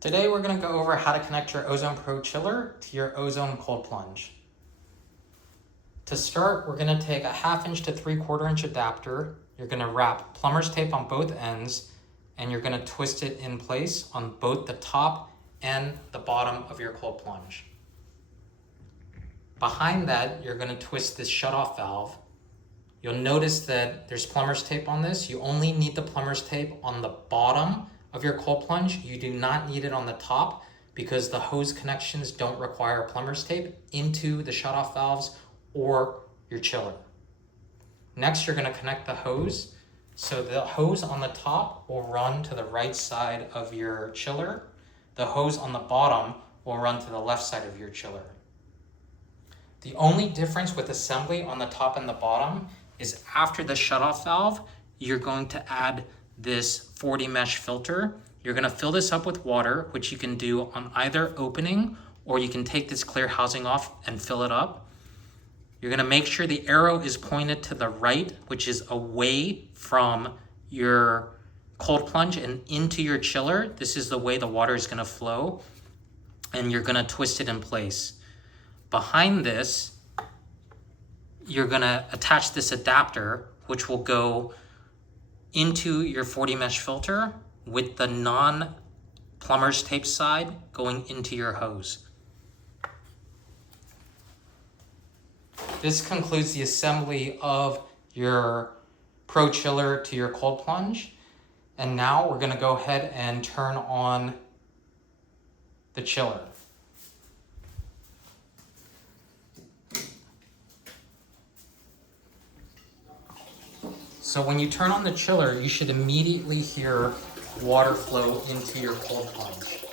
Today we're going to go over how to connect your Osone Pro Chiller to your Osone Cold Plunge. To start, we're going to take a 1/2 inch to 3/4 inch adapter. You're going to wrap plumber's tape on both ends and you're going to twist it in place on both the top and the bottom of your cold plunge. Behind that, you're going to twist this shutoff valve. You'll notice that there's plumber's tape on this. You only need the plumber's tape on the bottom of your cold plunge. You do not need it on the top because the hose connections don't require plumber's tape into the shutoff valves or your chiller. Next, you're going to connect the hose. So the hose on the top will run to the right side of your chiller. The hose on the bottom will run to the left side of your chiller. The only difference with assembly on the top and the bottom is after the shutoff valve, you're going to add this 40 mesh filter. You're going to fill this up with water, which you can do on either opening, or you can take this clear housing off and fill it up. You're going to make sure the arrow is pointed to the right, which is away from your cold plunge and into your chiller. This is the way the water is going to flow, and you're going to twist it in place. Behind this, you're going to attach this adapter, which will go into your 40 mesh filter with the non-plumber's tape side going into your hose. This concludes the assembly of your Pro Chiller to your cold plunge. And now we're going to go ahead and turn on the chiller. So when you turn on the chiller, you should immediately hear water flow into your cold plunge.